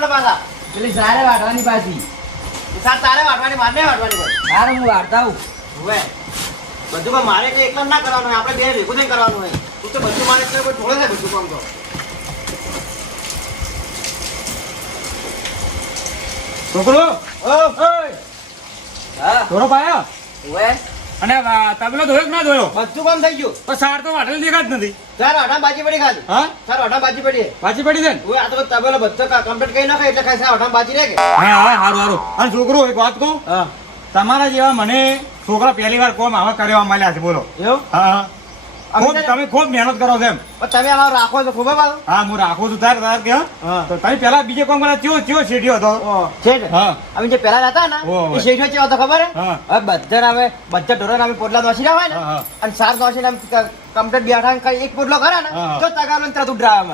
આપણે પાછા પેલી સારે વાટવાની પાછી સાર તારે વાટવાની મારને વાટવાની ભાઈ સારું હું વાટતા હું હવે બધું કામ મારે કે એકલા ના કરવાનું હોય આપણે બે ભેગું થઈ કરવાનું હોય તું તો બધું મારે એટલે કોઈ થોડે થાય બધું કામ તો છોકરો હા થોડો પાયો ઓએ અને તબેલો ધોયો કે ના ધોયો બધું કામ થઈ ગયું પણ સાર તો વાટેલ દેખાત નથી ચાર આઠા બાજી પડી ખાલી હા ચાર આઠા બાજી પડી પાછી પડી દે ને ઓય આ તો તબેલો બધો કમ્પ્લીટ કરી નાખે એટલે ખાલી ચાર આઠા બાજી રહે કે હા હા હારું હારું અને છોકરો એક વાત કહું હા તમારા જેવા મને છોકરા પહેલી વાર કોમ આવા કરવા મળ્યા છે બોલો એવું હા હા તમે ખૂબ મહેનત કરો છો એમ પણ તમે આમાં રાખો તો ખૂબ જ હા હું રાખું છું તાર તાર કે હા તો તમે પેલા બીજે કોમ કર્યા ચિયો શેઠિયો હતો છે ને હા અમે જે પેલા હતા ને ઓહો. એ શેઠો ચેવો હતો ખબર હે હા. હવે બધા ઢોરણ અમે પોટલા નોસી રહ્યા હોય ને હા, હા. અને સાર નોસી કમ્પ્લીટ બેઠા ને કઈ એક પોટલો કરે ને હા. તો તગારો ને તરત ઉડરાવે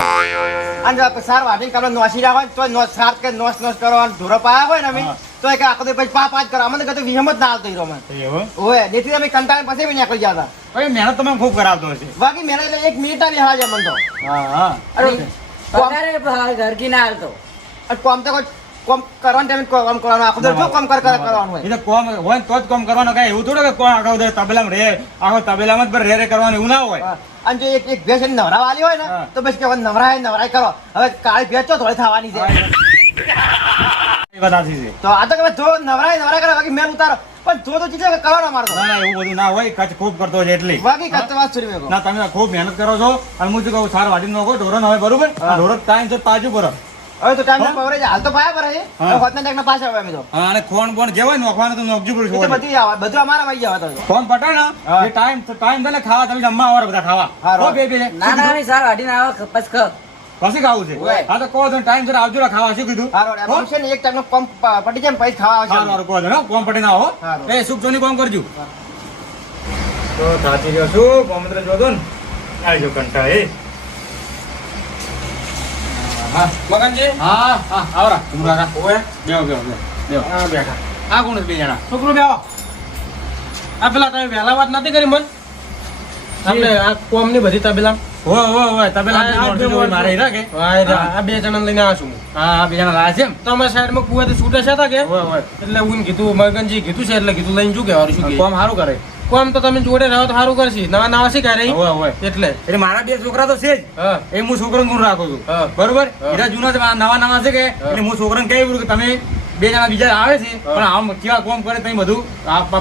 અમે અને સાર વાટીને કમલે નોસી રહ્યા હોય ને તો સાર કે નોસ કરો અને ઢોરો પાયા હોય ને અમે હા. તો એક આખો તો પછી પાંચ કરો અમને કહેતો વિહમ જ ના આવતો હીરો મને એવું ઓય જેથી અમે કંટાળ પછી બી નીકળી જતા ભાઈ મહેનત તમે ખૂબ કરાવતો હશે બાકી મેં એટલે એક મિનિટ આવી હાજર મને તો હા હા અરે પગારે ઘર કી ના હાલતો કોમ તો કોઈ કોમ કરવાનું ટાઈમે કોમ કરવાનું આખો દર શું કોમ કરવાનું હોય એ તો કોમ હોય ને તો જ કોમ કરવાનો કઈ એવું થોડું કે કોણ આખો તબેલામાં રે આખો તબેલામાં જ રે કરવાનું એવું ના હોય હા. અને જો એક ભેંસ એની નવરા વાલી હોય ને હા. તો બસ કેવા નવરાય કરો હવે કાળી ભેંસ તો થોડી થવાની છે એ વાત સાચી છે તો આ તો કે જો નવરાય કરો બાકી મેલ ઉતારો પણ જો તો ચીજો કરવાનો મારતો ના ના એવું બધું ના હોય કચ્છ ખૂબ કરતો છે એટલી બાકી કત વાત છોડી મેકો ના તમે ખૂબ મહેનત કરો છો અને હું શું કહું સાર વાટી નો ઢોરણ હોય બરોબર હા. ઢોરણ ટાઈમ છે પાછું કરો હવે તો ટાઈમ પવરે હાલ તો પાયા પર છે હા. હવે હોતના ટેકના પાછા આવે અમે તો હા, અને ખોણ બોણ જે હોય નોખવાનું તો નોખજો એ તો પડશે બધી આવે બધું અમારા માં આવે તો ફોન પટાય ને હા. એ ટાઈમ થાય ખાવા તમે જમવા આવો બધા ખાવા હારું. હો, બે બે ના ના અમે સાર વાટીને આવે પછી ખ પછી ખાવું છે ઓય. હા તો કહો છો ટાઈમ સર આવજો ને ખાવા શું કીધું હારો હો? છે ને એક ટાઈમ નો કોમ પટી જાય ને પછી ખાવા આવશે હારું, હારું, કહો છો ને, કોમ પટી ના હો હારું. એ સુખ સોની કોમ કરજો તો થાકી ગયો છું કોમંત્ર જોતો ને આવજો કંટા એ હા મગનજી હા હા આવરા તું કાકા ઓએ બેહો બેહો બેહો આ બેઠા આ કોણ છે બે જણા છોકરો બેહો આ પેલા તમે વહેલા વાત નથી કરી મન આપણે આ કોમ ની બધી તબેલા હો હો હો તબેલા આ મોણસું બે જોઈ મારે હીરા કે આ બે જણા લઈને આવ્યો છું હું. હા બે જણા લાયા છે એમ તમારા સાઈડમાં કુવાથી છૂટે છે તા કે હોય હોય એટલે હું કીધું મગનજી કીધું છે એટલે કીધું લઈને શું કહેવાનું શું કહે કોમ સારું કરે કોમ તો તમે જોડે રહો તો સારું કરશે નવા નવા શીખાય રહી હોય હોય એટલે એટલે મારા બે છોકરા તો છે જ હા એ હું છોકરાને ગુણ રાખું છું હા. બરોબર હા. એના જૂના છે નવા નવા છે કે એટલે હું છોકરાને કહી કે તમે બે જણા બીજા આવે છે હા. પણ આમ કેવા કોમ કરે તમે બધું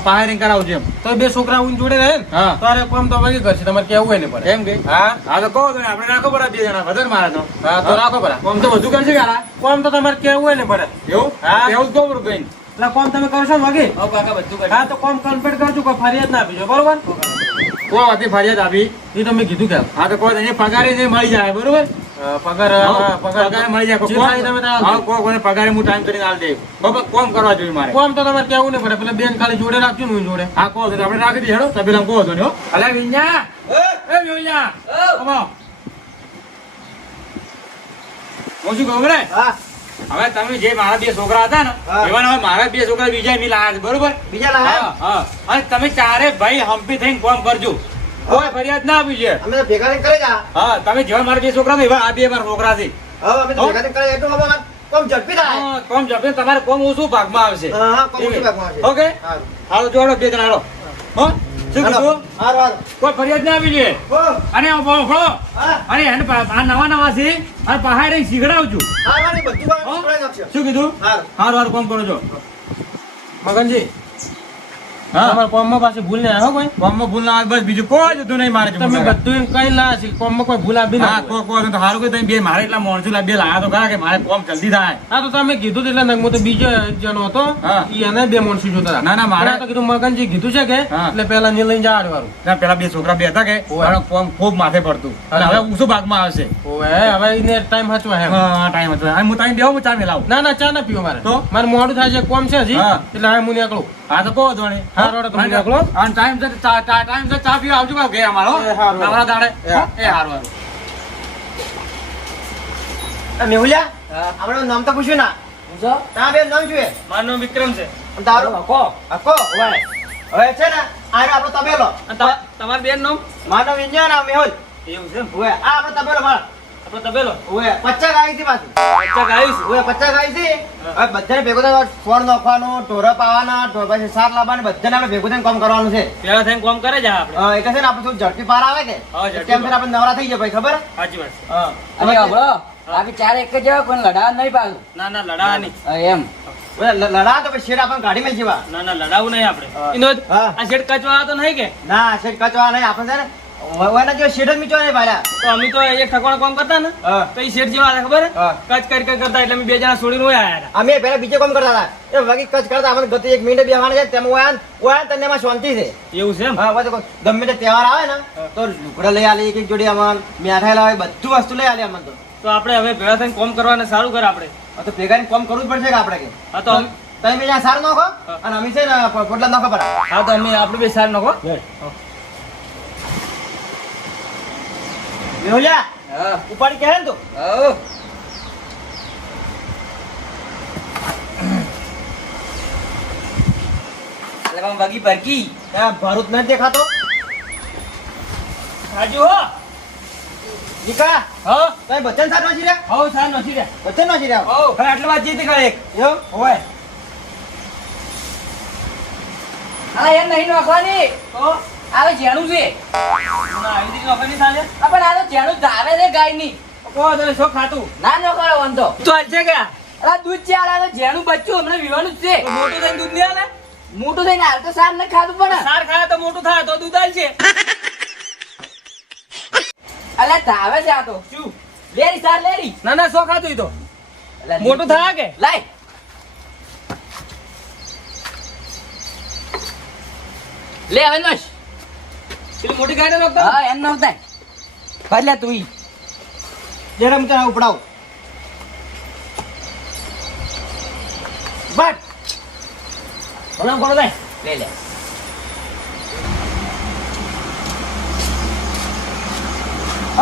પાયરિંગ કરાવજો એમ તો બે છોકરા હું જોડે રહે ને હા તારે કોમ તો વગી કરશે તમારે કેવું હોય ને પડે એમ કે હા હા તો કહો તો ને આપણે રાખો પડે બે જણા વધારે મારે તો હા તો રાખો બરા કોમ તો વધુ કરશે કારા કોમ તો તમારે કેવું હોય ને પડે એવું હા. એવું જ કહું પડું કઈ એટલે કોમ તમે કરશો ને વગી હવે કાકા બધું કરી હા તો કોમ કમ્પ્લીટ કરજો કોઈ ફરિયાદ ના આપીજો બરોબર કો હતી ફરિયાદ આપી એ તમે કીધું કે હા તો કોઈ પગારે ને મળી જાય બરોબર પગાર પગારે મળી જાય જે થાય તમે તાર હા કોઈ પગારે હું ટાઈમ કરીને આલ દે બાબા કોમ કરવા જોઈએ મારે કોમ તો તમારે કેવું નહીં પડે પેલા બેન ખાલી જોડે રાખજો ને હું જોડે હા કહો તો આપણે રાખી દઈએ હેડો તબેલા કહો તો ને હો અલે વિંજા એ વિંજા કમો હું શું કહું રે હા હવે તમે જે મારા બે છોકરા હતા ને હા. એવા હવે મારા બે છોકરા બીજા ની લાયા છે બરોબર બીજા લાયા હા હા અને તમે ચારે ભાઈ હંપી થઈને કોમ કરજો કોઈ ફરિયાદ ના આપી છે અમે તો ભેગા થઈને કરે જા હા તમે જેવા મારા બે છોકરા ને એવા આ બે મારા છોકરા છે હવે અમે તો ભેગા થઈને કરે એટલું અમારે કોમ ઝડપી થાય હા, કોમ જપે તમારે કોમ ઓછું ભાગમાં આવશે હા કોમ ઓછું ભાગમાં આવશે. ઓકે હારું. હાલો જોડો બે જણા હાલો હો શું હાલો. કીધું હારું, હારું. કોઈ ફરિયાદ ના આપી છે હો. અને ભણો હા. અરે એને આ નવા નવા છે અને પહાડ રહી શીખડાવજો હારું, હારું, બધું કામ હો? છોડાઈ નાખશે. શું કીધું હારું. હારું હારું કોમ કરો છો મગનજી હા તમારા કોમમાં પાછી ભૂલ નહીં આવ્યો કોઈ કોમમાં ભૂલ ના આવે બસ બીજું કોઈ જ હતું નહીં મારે તમે બધું એમ કઈ લાયા છે કોમમાં કોઈ ભૂલ આપી હા ના કોઈ તો સારું કે તમે બે મારે એટલા માણસો બે લાયા તો ખરા કે મારે કોમ જલ્દી થાય હા તો તમે કીધું એટલે હું તો બીજો એક જણો હતો હા. ઈ એને બે માણસો જોતા હતા. ના, ના, મારે- પણ આ તો કીધું મગનજી કીધું છે કે હા. એટલે પેલા ને લઈને જા વાળું ના પેલા બે છોકરા બે હતા કે ઓય. મારો કોમ ખૂબ માથે પડતું અને હવે ઊંચું ભાગમાં આવશે ઓવે હવે એને ટાઈમ હચવા હે હા ટાઈમ હતો અને હું તમે બેહો હું ચા મેલાવું ના ના ચા ના પીવો મારે તો? મારે મોડું થાય છે કોમ છે હજી હા. એટલે હવે હું નીકળું હા તો કહો ધોણી હા, રોડે તમે નીકળો. અને ટાઈમ છે ટાઈમ છે ચા પીવા આવજો બાપ ઘેર અમારો એ હારું. નવરા દાડે એ હા. એ હારું હારું આ મેહુલિયા હા આપણે નામ તો પૂછ્યું ના હું છો તારા બે નામ શું હે? મારું નામ વિક્રમ છે અને તારું કો અકો હવે છે ને આ રહ્યો આપણો તબેલો તમારું બેન નામ માનવ વિજ્ઞાન આ મેહુલ એવું છે હવે આ આપણો તબેલો માર આપણો તબેલો ઓય 50 ગાય હતી પાછી. પચાસ ગાયું છે. ઓય 50 ગાય છે. હવે બધાને ભેગું થઈને ફોન નાખવાનો, ઢોરા પાવાના, પછી સાર લાવવાના, બધાને આપણે ભેગું થઈને કામ કરવાનું છે. પેલા થઈને કામ કરે છે આપણે. એટલે છે ને આપણે થોડું ઝડપી પાર આવે કે હા, ઝડપી તેમ થઈને આપણે નવરા થઈ જાય ભાઈ, ખબર? સાચી વાત છે. હા. અને હબળો આપણે ચારે એક જ જવા કોઈ લડાવા નહીં પાછું ના ના લડાવા નહીં. એમ ઓય લડા તો પછી શેર આપણને કાઢી મેલ જેવા. ના ના લડાવું નહીં આપણે. હા. વિનોદ, હા. આ શેઠ કચવા તો નહીં કે? ના શેર કચવા નહીં આપણે છે ને ઓયના જેવો શેર જ મીચો નહીં ભાડ્યા. તો અમે તો એક ઠકવાના કામ કરતા ને હા. તો એ શેઠ જેવા હતા ખબર હે? હા. કચ કરી કરતા એટલે અમે બે જણા છોડીને ઓય આયા હતા. અમે પહેલા બીજે કામ કરતા હતા. એ વાગી કચ કરતા આપણે ગતિ 1 મિનિટ બેહવાના છે તેમાં ઓયા તને એમાં શાંતિ છે. એવું છે એમ? હા હવે તો ગમે તે તહેવાર આવે ને તો લુગડા લઈ આલી, એક જોડી અમન મીઠાઈ લાવે, બધું વસ્તુ લઈ આલી અમન તો. તો આપણે હવે ભેળા થઈને કામ કરવાને સારું કરે આપણે. આ તો ભેગા કામ કરવું જ પડશે કે આપણે કે હા તો અમે- તમે બીજા સાર નાખો અને અમે છે ને પોટલા નાખો પર. હા તો અમે આપણું બે સાર નાખો. મેહુલિયા હા ઉપાડી કે હે ને તું? હો એટલે પણ બગી પરકી ત્યાં ભરૂચ નથી દેખાતો? હાજુ હો. નીકા હા તમે બચ્ચન સાર નાખી રહ્યા? હો સાર નથી રે. બચ્ચન નાખી રહ્યા? હો હવે આટલી વાત જીતી કરે એક. એવું? ઓય હા એમ નહીં નોખવાની તો આવે જેણું છે ના આવી દીધી નોકરી નહીં ચાલે. આ પણ આ તો જેણું ધારે છે ગાયની કહો તમે શોખ ખાતું. ના નોખરો વંતો તો હાલ છે કે અલા દૂધ ચાલે આ તો જેણું બચ્ચું હમણાં વિવાનું જ છે તો મોટું થઈને દૂધ નહીં આલે? મોટું થઈને હાલ તો સાર ન ખાધું પણ સાર ખાય તો મોટું થાય તો દૂધ આલ છે. અલા ધાવે છે આ તો શું? લેરી સાર લેરી ના ના શોખ ખાતું ઈ તો. અલા, મોટું થાય કે? લાય લે હવે નશ પેલી મોટી ગાય ને નોખતો? હા એમ નહોતા ભલે તું ઈ જરા હું તને ઉપડાવું. બટ ભલા કોણ થાય? લે લે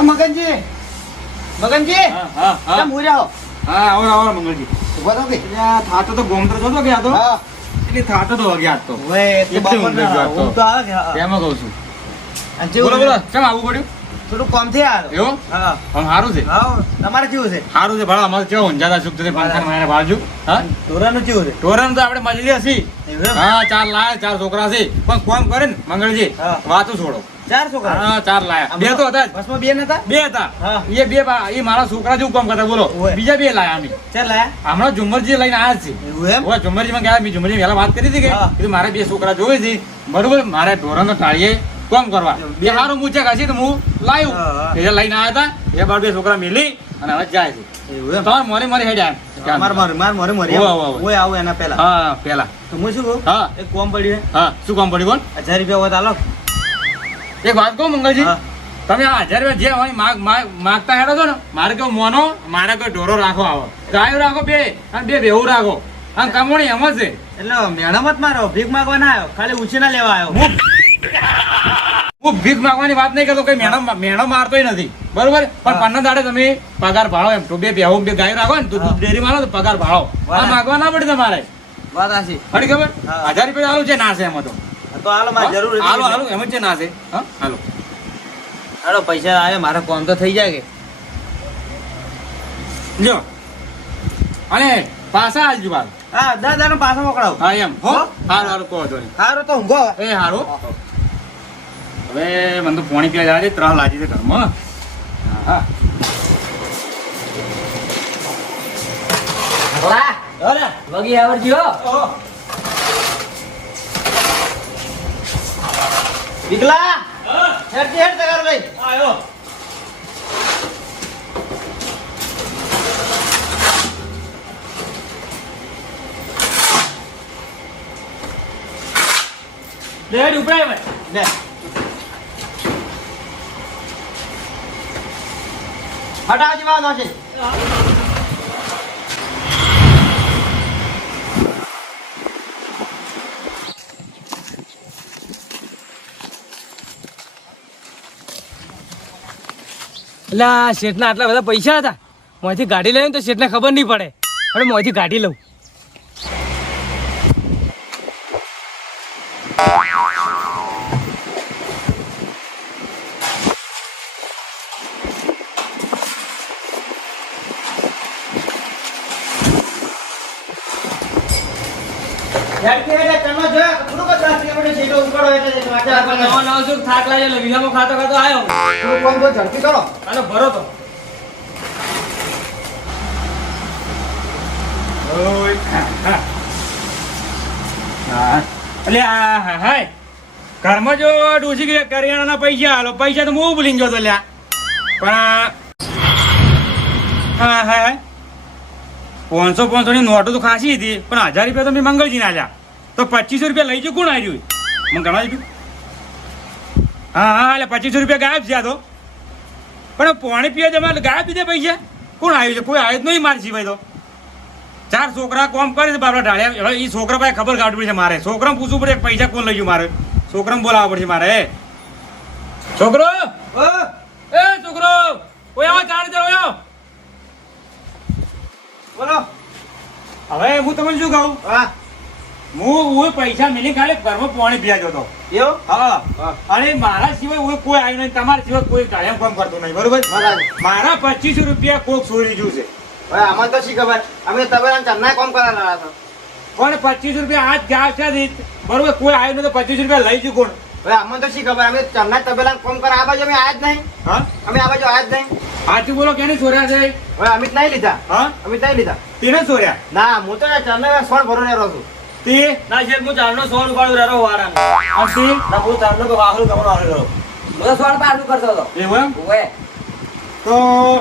મગનજી મગનજી હા હા હા કેમ ઉઈ રહ્યા હો? હા આવો આવો મંગળજી. ઉભા થો કે? એટલે આ થાતો તો ગોમતર જોતો ગયા તો હા. એટલે થાતો તો વાગ્યા તો ઓય, તે એકદમ બપોરના ઊંઘ જ ઊંઘ તો આવે કે? હા. તેમાં કહું છું. અને જેવું બોલો બોલો કેમ આવવું પડ્યું? થોડું કામ થી આવ્યો. એવું હા. આમ સારું છે હા, તમારે કેવું છે? સારું છે ભાડા અમારે કેવો ઊંઝાતા સુખ થશે પંખા મારે બાજુ હા ઢોરાનું કેવું છે? ટોરન તો આપણે મજલી હશી એવું એમ? હા 4 લાયા 4 છોકરા છે પણ કોમ કરે ને મંગળજી હા. વાતો છોડો 4 છોકરા? હા 4 લાયા બે તો હતા જ. બસમાં બે નતા? બે હતા હા. એ બે એ મારા છોકરા જેવું કામ કરતા બોલો ઓય. બીજા બે લાયા અમે ચાલ લાયા? હમણાં ઝુમરજી લઈને આવ્યા છે એવું એમ? ઓય ઝુમરજી માં ગયા મેં ઝુમરજી પહેલા વાત કરી હતી કે હા. કીધું મારે બે છોકરા જોવે છે બરોબર મારે ઢોરણ ટાળીએ કોમ કરવા બે હારું મૂચે હશે તો હું લાવ્યું હા, હા. એ લઈને આવ્યા હતા એ બાર બે છોકરા મિલી અને હવે જાય છે એવું એમ? તમારે મોરી મોરી હેડ મારે ઓય, ઓય, ઓય. ઓય આવું એના પહેલા. હા પેલા તો હું શું કહું? હા એક કોમ પડ્યું છે. હા શું કામ પડ્યું કોણ 1000 રૂપિયા હોત આલો. એક વાત કહું મંગળજી હા. તમે આ 1000 રૂપિયા જે હોય માગતા હેડો છો ને મારે કોઈ મોનો મારે કોઈ ઢોરો રાખો આવો ગાયો રાખો બે અને બે ભેવું રાખો અને કમોણી એમ જ છે એટલે મેણમ જ મારો ભીખ માંગવા ના આવ્યો, ખાલી ઉછીના લેવા આવ્યો. હું ભીખ માંગવાની વાત નહીં કરતો કઈ મેણો મારતોય નથી બરોબર પણ હા. 15 દાડે તમે પગાર ભાળો એમ તો બે ભેવું બે ગાય રાખો ને તો હા. દૂધ ડેરી માં તો પગાર ભાળો આ બરાબર. માગવા ના પડે તમારે વાત આશી. ખરી ખબર હા. 1000 રૂપિયા આલું છે ના છે એમાં તો તો હાલો, મારે જરૂર હતી. હાલો હાલો એમ જ છે ના છે હા હાલો હાલો, પૈસા આવે, મારો કોમ તો થઈ જાય કે? લ્યો અને પાછા આવજો બાર હા, દાદાનો પાછો મોકલાવું. હા એમ હો હો? હારું હારું કહો છો હારું તો ઊંઘો. એ હારું હવે મને તો પાણી પીવા જાય છે 3 લાગી છે ઘરમાં હા ભલા વગી આવડજી હો વિકલા હા હેડ તગાર લઈ. આયો. લેડ ઉપડાય ભાઈ. લે. હટાવ જીવાનો છે. એટલે આ શેઠના આટલા બધા પૈસા હતા મોંથી ગાડી લઈને તો શેઠને ખબર નહીં પડે હવે મોંથી ગાડી લઉં. હેડ કે હેડ ચણનો જો થોડુંક જ 10 કિલોમીટર સીધો ઉપાડો એટલે વાંચા આપણને નવો નવો શું થાક લાગે એટલે વિલામાં ખાતો ખાતો આવ્યો થોડું કોમ જો ઝડપી કરો. અને ભરો તો એટલે હાય ઘરમાં જો ડોસી કે કરિયાણાના પૈસા હાલો પૈસા તો હું ભૂલી ગયો તો લ્યા પણ હા હા 500 ની નોટો તો ખાસી હતી પણ 1000 રૂપિયા તો મેં મંગળજીને આલ્યા તો 2500 રૂપિયા લઈ ગયો કોણ આવ્યું મને ગણવા દીધું હા હા એટલે 2500 રૂપિયા ગાયબ છે આ તો પણ પાણી પીવા જમા ગાયબ દીધા પૈસા કોણ આવ્યું છે કોઈ આવ્યું જ નહીં માર સિવાય તો 4 છોકરા કોમ કરે છે બાપડા ઢાળ્યા હવે એ છોકરા પાસે ખબર કાઢવી છે મારે છોકરાને પૂછવું પડે પૈસા કોણ લઈ ગયું મારે છોકરાને બોલાવવા પડશે મારે છોકરો એ છોકરો ઓય આવો ચાર ઓયો બોલો. હવે હું તમને શું કહું હા હું પૈસા મિલી ખાલી ઘરમાં પાણી પીવા જતો એવું હા અને મારા સિવાય હું કોઈ આવ્યું નહીં તમારા સિવાય કોઈ ટાળિયા કામ કરતો નહીં બરોબર બરાબર. મારા 2500 રૂપિયા કોક ચોરી ગયું છે હવે આમાં તો શી ખબર અમે તબેલા ચણના કોમ કરાવવાના હતા. કોને 2500 રૂપિયા આજ ગાવ છે બરોબર કોઈ આવ્યું નહીં તો 2500 રૂપિયા લઈ ગયું કોણ હવે આમાં તો શી ખબર અમે ચણના તબેલા કોમ કરા આ બાજુ અમે આયા જ નહીં. હા અમે આ બાજુ આયા જ નહીં. સાચું બોલો કેને ચોર્યા છે હવે અમે જ નહીં લીધા. હા અમે જ નહીં લીધા. તેને ચોર્યા ના હું તો ચણને સોળ ભરો રહું છું. તે ના છે હું ચારનો સોળ ઉપાડું રહેલો વાળા અને તે ના હું ચારનો તો વાહરું કમનો આવ્યો બધો સ્વાળ પાછું કરતો હતો એવું એમ ઓએ તો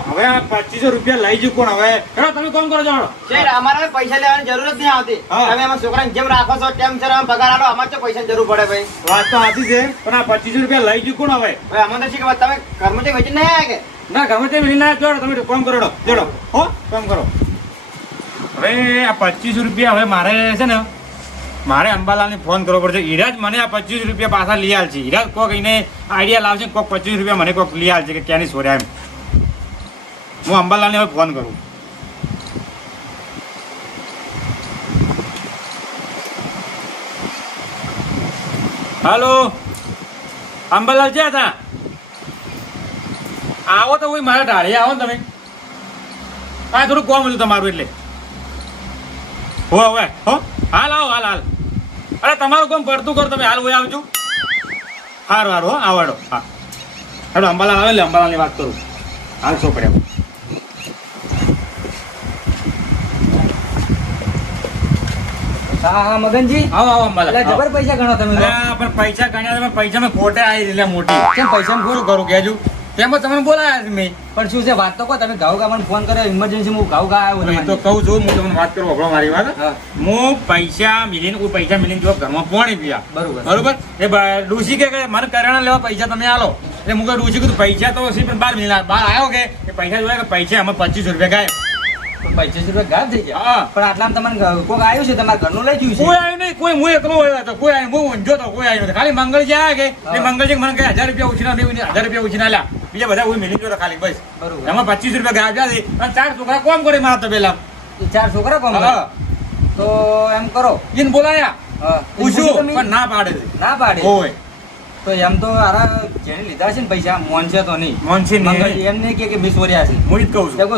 હવે આ 2500 રૂપિયા લઈ ગયું કોણ હવે હેડો તમે કોમ કરો જાણો શેઠ, અમારે પૈસા લેવાની જરૂર જ નહીં આવતી. હા. તમે અમારા છોકરાને જેમ રાખો છો તેમ સર અમે પગાર આલો. અમારે તો પૈસાની જરૂર પડે ભાઈ. વાત તો સાચી છે પણ આ 2500 રૂપિયા લઈ ગયું કોણ હવે હવે અમને તો શી ખબર તમે ઘરમાં તો વેચી નહીં આવ્યા કે ના ગમે તે મિલી ના જોડો તમે કામ કરો જોડો હો કામ કરો હવે આ 2500 રૂપિયા હવે મારે છે ને મારે અંબાલાલને ફોન કરવો પડશે હીરાજ મને આ 2500 રૂપિયા પાછા લઈ આલ છે હીરાજ કોક એને આઈડિયા લાવશે કોક 25 રૂપિયા મને કોક લઈ આલ છે કે ક્યાંની છોડ્યા એમ હું અંબાલાલને હવે ફોન કરું હાલો અંબાલાલ ક્યાં હતા આવો તો કોઈ મારા ઢાળીએ આવો ને તમે હા થોડું કોમ હતું તમારું એટલે હો હવે હો હાલ આવો હાલ હાલ અરે તમારું કોમ પડતું કરો તમે હાલ હોય આવજો સારું સારું હો આવડો હા હેડો અંબાલાલ આવે એટલે અંબાલાલની વાત કરું હાલ શું પડ્યા હા હા મગનજી આવો આવો અંબાલાલ એટલે જબર પૈસા ગણો તમે તો. અરે પણ પૈસા ગણ્યા તમે પૈસા મેં ખોટે આવી એટલે મોટી કેમ પૈસા શું કરું કહેજો તેમાં તમને બોલાયા છે મેં પણ શું છે વાત તો કહો તમે ગાઉ મને ફોન કર્યો ઇમરજન્સી હું ગાઉ આવ્યો હું તો કહું છું હું તમને વાત કરું વગડો મારી વાત હા. હું પૈસા મિલીને કોઈ પૈસા મિલીને જો ઘરમાં પાણી પીયા બરોબર. બરોબર એ ડૂસી કે મને કરિયાણા લેવા પૈસા તમે આલો એટલે હું ડૂસી કીધું પૈસા તો હશે પણ 12 મહિના બહાર આવ્યો કે એ પૈસા જોયા કે પૈસા અમે 2500 રૂપિયા ગાય 25 રૂપિયા ગાયબ થઈ ગયા હા. પણ આટલામાં તમને કોક આવ્યું છે તમારા ઘરનું લઈ ગયું કોઈ છે આવ્યું નહીં કોઈ હું એકલો આવ્યો હતો કોઈ આવ્યું હું ઊંઝો તો કોઈ આવ્યું નથી ખાલી મંગળજી આવ્યા કે હા. એ મંગળજી મને કહે 1000 રૂપિયા ઉછીના 1000 રૂપિયા ઉછીના લ્યા બીજા બધા હું મિલી ગયો ખાલી બસ બરોબર. એમાં 25 રૂપિયા ગાયબ જાય અને 4 છોકરા કોમ કરે મારા તબેલા એ 4 છોકરા કોમ કરે. હા. તો એમ કરો એને બોલાયા હા. પૂછ્યું તમે? પણ ના પાડે છે ના પાડે હોય તો એમ તો આરા જેને લીધા છે ને પૈસા મોનશે તો નહીં મોનસી ને મંગળજી એમ નહીં કે મિસ ઓર્યા છે હું જ કહું છું દેખો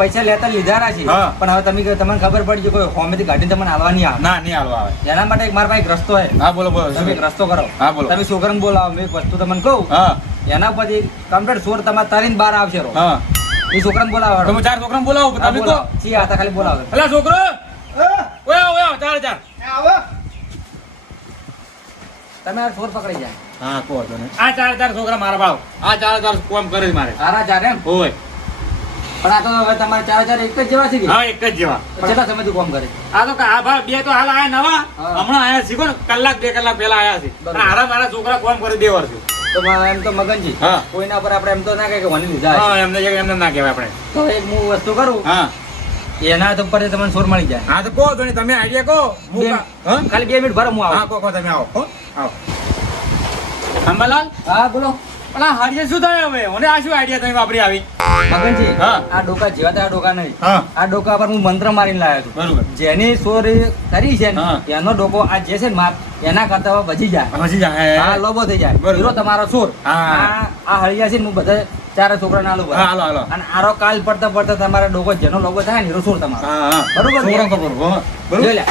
પૈસા લેતા લીધા છે હા. પણ હવે તમને ખબર પડી કોઈ હોમેથી ગાડીને તમને હાલવા નહીં આવે ના નહીં હાલવા આવે એના માટે એક મારા પાસે એક રસ્તો છે હા બોલો બોલો તમે એક રસ્તો કરો હા, બોલો. તમે છોકરાને બોલાવો મેં એક વસ્તુ તમને કહું હા એના પરથી કમ્પ્લીટ સોર તમારે તરીને બહાર આવશે રો. હા એ છોકરાને બોલાવો તમે 4 છોકરાને બોલાવો હા, તમે કહો બોલાવો. છી હતા ખાલી બોલાવો અલા છોકરો હા, ઓય ઓય 4 આવો. તમે આ સોર પકડી જાય હા કહો તો ને આ 4 છોકરા મારા ભાવ આ 4 કોમ કરે છે મારે સારા ચાર એમ હોય પણ આ તો હવે તમારે ચાર એક જ જેવા છે કે હા એક જ જેવા તો કેટલા સમયથી કોમ કરે આ તો આ ભાવ બે તો હાલ આયા નવા હા. હમણાં આયા શીખો ને કલાક 2 કલાક પહેલા આયા છે બરોબર. અને હારા મારા છોકરા કોમ કરે 2 વર્ષ તો એમ તો મગનજી હા. કોઈના પર આપણે એમ તો ના કહે કે મને લીધા હા છે. એમને ના કહેવાય આપણે તો એક હું વસ્તુ કરું હા એના તો પર તમને સોર મળી જાય હા તો કહો તો નહીં, તમે આઈડિયા કહો હું બે- હા ખાલી 2 મિનિટ ભરો હું હા આવું કહો તમે આવો હો આવો અંબાલાલ હા બોલો પણ આ હરિયે શું થાય હવે મને આ શું આઈડિયા તમે વાપરી આવી મગનજી હા. આ ડોકા જેવા તે આ ડોકા નહીં હા આ ડોકા પર હું મંત્ર મારીને લાવ્યો છું બરોબર જેની સોર કરી છે ને હા. એનો ડોકો આ જે છે ને માર એના કરતા હવે બચી જાય પછી આ જાય લોબો થઈ જાય બરોબર. હીરો તમારો સોર હા. આ હળિયા છે ને હું બધા 4 છોકરાને આલું હા હાલો હાલો અને આરો કાલ પડતા પડતા તમારા ડોકો જેનો લોબો થાય ને હીરો સોર તમારો હા હા બરોબર ને? છોકરાને ખબર હો. બરોબર જોઈ લે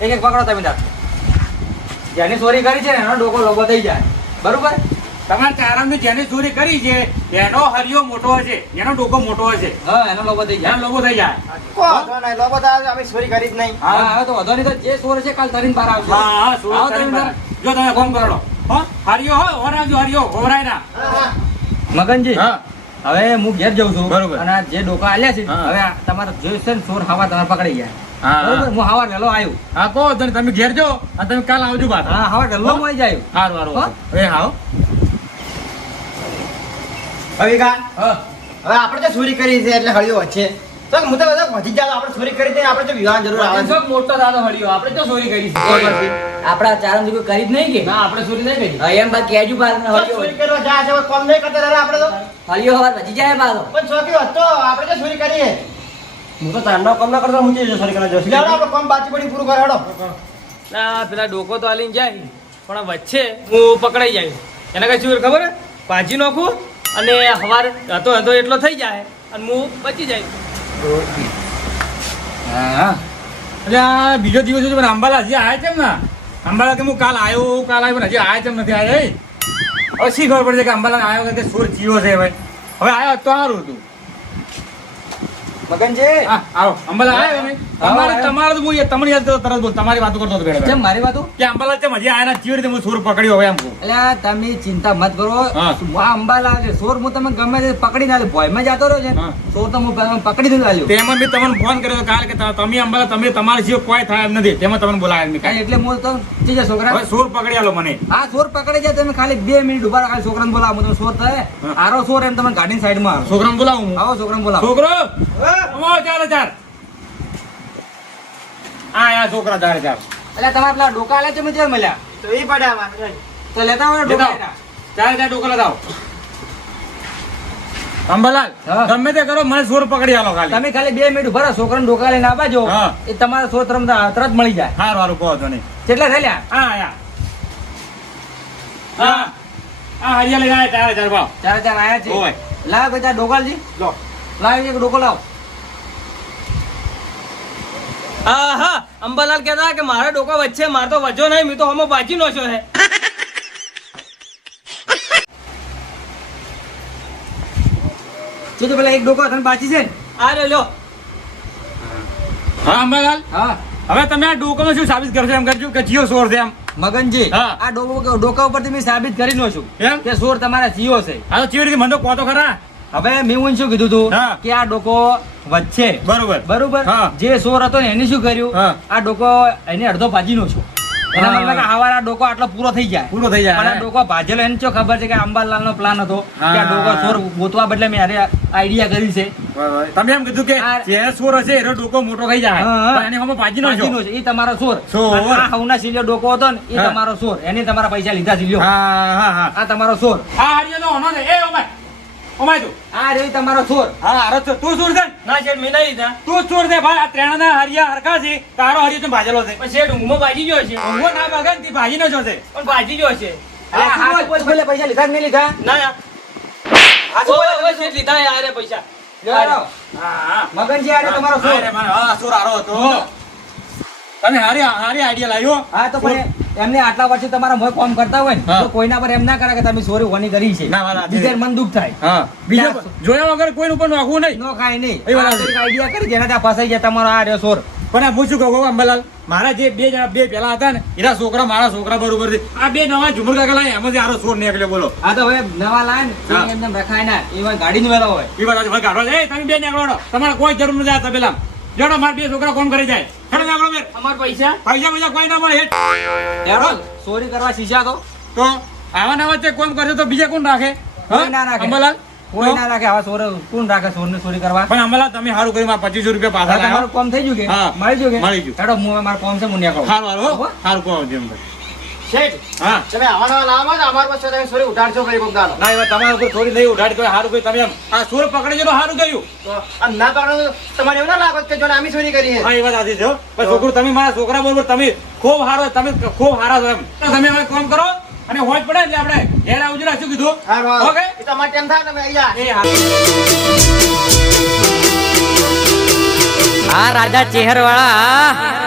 એક એક પકડો તમે તાર. જેની ચોરી કરી છે ને એનો ડોકો લોબો થઈ જાય. બરોબર? તમારા ચારામની જેની ચોરી કરી છે એનો હરિયો મોટો હશે, એનો ડોકો મોટો હશે, હા, એનો લોબો થઈ જાય. એનો લોબો થઈ જાય. કોઈ વાંધો નહીં, લોકો તો આજે અમે ચોરી કરી જ નહીં. હા, હવે તો વધો નહીં તો જે ચોર છે કાલ તરીને બહાર આવશે. હા હા ચોર આવો કરીને તમે બહાર. જો તમે ફોન કરો હો હરિયો હો ઓરાજો હરિયો હોરાય ના. હા, મગનજી, હા હવે હું ઘેર જઉં છું. બરોબર. અને આ જે ડોકા આલ્યા છે હા. હવે આ તમારે જોયું છે ને ચોર હવા તમારે પકડી ગયા. હા, બરોબર? હા. હું હવા વહેલો આવ્યો. હા કહો તમે ઘેર જો અને તમે કાલ આવજો પાછા. હા, હવા વહેલો મળી જાય. સારું સારું હા? એ હાવ ભવિકા, હા. હવે આપણે તો ચોરી કરી છે એટલે હળિયો વચ્ચે તો હું તો બધા વધી જાય આપણે ચોરી કરી દઈએ આપણે તો વિવાહ જરૂર આવે છે. શોખ મોટો દાદો હળ્યો. આપણે તો ચોરી કરી છે. આપણા ચારણ કોઈ કરી જ નહીં કે? ના, આપણે ચોરી નહીં કરી. હા, એમ બાદ કેજુ બાદ તો ચોરી કરવા જાય છે હવે કોમ નહીં કરતા તારે આપણે તો હળ્યો હવા વધી જાય બાદ. પણ છોકરી હોત તો આપણે તો ચોરી કરીએ. હું તો તારનો કામ ના કરતો, હું ચોરી કરવા જઈશ. ચાલો આપણે કોમ બાકી પડી પૂરું કરે હેડો. ના પેલા ડોકો તો હાલીને જાય પણ આ વચ્ચે હું પકડાઈ જાય. એને કઈ શું ખબર હે? ભાજી નાખું અને હવાર હતો હતો એટલો થઈ જાય અને હું બચી જાય. હા એટલે આ બીજો દિવસ છે પણ અંબાલા હજી આયા કેમ ના? અંબાલા કે હું કાલ આવ્યો પણ હજી આયા કેમ નથી આયા? હવે શી ખબર પડશે કે અંબાલા આવ્યો કે સોર ચીયો છે ભાઈ. હવે આવ્યો તો સારું હતું. મગનજી, હા આવો અંબાલા આવ્યો ને તમારે આવ્યો. તમારે તો હું તમને યાદ કરતો તરત બોલ તમારી વાતો કરતો હતો બેઠા કેમ મારી વાતો? કે અંબાલા છે હજી આયા ના ચીવી રીતે હું સોર પકડ્યો હવે એમ કહું. એટલે તમે ચિંતા મત કરો. હા. આ અંબાલા છે સોર હું તમે ગમે તે પકડી ના લે ભોયમાં જતો રહ્યો છે ને, હા. સોર તો હું પહેલા પકડી દઉં લાલ્યો. તેમાં મેં તમને ફોન કર્યો હતો કાલે કે તમે અંબાલા તમે તમારે જીવ કોઈ થાય એમ નથી તેમાં તમને બોલાયા એમ કાંઈ એટલે હું તો જી જા છોકરા. હવે સોર પકડી આલો મને. હા, સોર પકડી જાય તમે ખાલી 2 મિનિટ ઉભા રહો. ખાલી છોકરાને બોલાવો. તમે સોર થાય હા. આરો સોર એમ તમે ગાડીની સાઈડમાં આવો. છોકરાને બોલાવું હું. આવો છોકરાને બોલાવો. છોકરો અમારો ચાલે ચાલ. હા યા છોકરા ચાલે ચાલ. એટલે તમારે પેલા ડોકા આલ્યા છે મેં ત્યાં મળ્યા તો એ પડ્યા અમારે. તો લેતા આવો ને ડોકા લેતા એના. ચાલે ચાલ ડોકો લગાવો. અંબાલાલ હા. ગમે તે કરો મને સોર પકડી આલો ખાલી. તમે ખાલી 2 મિનિટ ઉભા રહો. છોકરાને ડોકા લઈને આવજો. હા. એ તમારા સોર તરત મળી જાય. હારું હારું કહો તો નહીં. કેટલા થયેલા? હા આયા. હા હા હરિયા લઈને આયા ચાલે ચાલ ભાવ. ચાર ચાર આયા છે. ઓય. લાવ બેટા ડોકાલજી. લો. લાવ એક ડોકો લાવ. હા હા અંબાલાલ કહેતા કે મારા ડોકા વચ્ચે માર તો વજો નહીં, મેં તો હમો બાજી નો છો હે. જો તો પેલા એક ડોકો તને બાકી છે ને? આ રે લ્યો. હા અંબાલાલ હા. હવે તમે આ ડોકોમાં શું સાબિત કરશો એમ કરજો કે જીઓ સોર છે એમ. મગનજી, હા. આ ડોકા ઉપરથી મેં સાબિત કરી નો છું એમ? કે સોર તમારા જીઓ છે. આ તો ચીવી રીતે મને તો કહો તો ખરા. હવે મેં હું શું કીધું તું હા. કે આ ડોકો વચ્ચે બરોબર બરોબર હા. જે સોર હતો ને એને શું કર્યું? હા. આ ડોકો એને અડધો ભાજી નો છું. એના હા. મતલબ કે હવાર આ ડોકો આટલો પૂરો થઈ જાય. પૂરો થઈ જાય. પણ આ ડોકો ભાજેલો એને શું ખબર છે કે અંબાલાલ નો પ્લાન હતો કે આ હા. ડોકો સોર ગોતવા બદલે મેં આઈડિયા કરી છે. બરોબર. તમે એમ કીધું કે આ- જે સોર હશે એનો ડોકો મોટો થઈ જાય હા. પણ એની સામે ભાજી નો ભાજીનો છે. એ તમારો સોર. સોર. અને આ હવના સિલિયો ડોકો હતો ને એ હા. તમારો સોર. એને તમારા પૈસા લીધા સિલિયો. હા હા હા આ તમારો સોર. આ હરિયો તો હોનો ને એ ઓમાય ઓમાય તું આ રે તમારો સોર. હા હારો છે. તું સોર છે ને? ના શેઠ મેં નહીં લીધા. તું ચોર છે ભાઈ. આ ત્રણના હરિયા હરખા છે. તારો હરિયો તો ભાજેલો છે. પણ શેઠ ઊંઘમાં બાજી ગયો છે. ઊંઘો ના ભાગે ને તે ભાજીનો છો છે. પણ બાજી ગયો છે. અરે હાથ ઉપર પેલા પૈસા લીધા કે નહીં લીધા? ના ના. હાથ ઉપર ઓય, ઓય, શેઠ લીધા યાર એ પૈસા. લેવાનો. હા હા મગનજી આ રે તમારો સોર. હા સોર હારો હતો. તમે હારી હારી આઈડિયા લાવ્યો. હા તો પણ એમને આટલા વર્ષે તમારા મોય કામ કરતા હોય ને હા. તો કોઈના પર એમ ના કરે કે તમે સોરી હોની કરી છે. ના, વાત સાચી. બીજાને મન દુઃખ થાય. હા બીજા ત્યાં- જોયા વગર કોઈ ઉપર નાખવું નહીં. નો ખાય નહીં. એ વાત આ સાચી. એક આઈડિયા કરી જેના ત્યાં ફસાઈ જાય તમારો આ રહ્યો સોર. પણ આ પૂછું કહું અંબાલાલ મારા જે બે જણા બે પેલા હતા ને એના છોકરા મારા છોકરા બરોબર છે. આ બે નવા ઝુમર કાકા લાય એમાંથી આરો સોર નીકળ્યો બોલો. આ તો હવે નવા લાય ને તો હા. એમને રખાય ના એમાં ગાડીનો વેલો હોય. એ વાત હવે કાઢો. એ તમે બે નીકળો. તમારે કોઈ જરૂર નથી આ તબેલા. જોડો મારા બે છોકરા કોમ કરી જાય. હેડો નીકળો બેન. અમાર પૈસા પૈસા પૈસા કોઈ ના મળે હેઠ. યારો ચોરી કરવા શીશા તો તો આવા નવા તે કોમ કરશે તો બીજા કોણ રાખે? કોઈ ના રાખે. અંબાલાલ કોઈ તો? ના રાખે. આવા સોર કોણ રાખે સોરને ચોરી કરવા? પણ અંબાલાલ તમે સારું કર્યું મારા 2500 રૂપિયા પાછા હવે તમારું લાવ્યા. કામ થઈ ગયું કે હા. મળી ગયું કે મળી ગયું. હેડો હું મારું કામ છે હું નીકળું. સારું હારું હો? સારું કહો જેમ ભાઈ. શેઠ હા તમે આવવાના લાવવા ને અમારા પાસે તમે ચોરી ઉઠાડશો ભાઈ કોક દાડો. ના એવા તમારા ઉપર થોડી નહીં ઉઠાડી તો સારું કર્યું તમે એમ આ સોર પકડી છે તો સારું કર્યું. તો આ ના પકડો તો તમારે એવું ના લાગે કે જો અમે ચોરી કરી હા એ વાત સાચી છે હો. પણ છોકરું તમે મારા છોકરા બરોબર તમે ખૂબ હારો તમે ખૂબ હારા છો એમ. તો તમે હવે કામ કરો અને હોજ પડે એટલે આપણે ઘેર આવજો શું કીધું ઓકે એ તો અમારે ટાઈમ થાય તમે અહીંયા એ હા આ રાજા ચેહર વાળા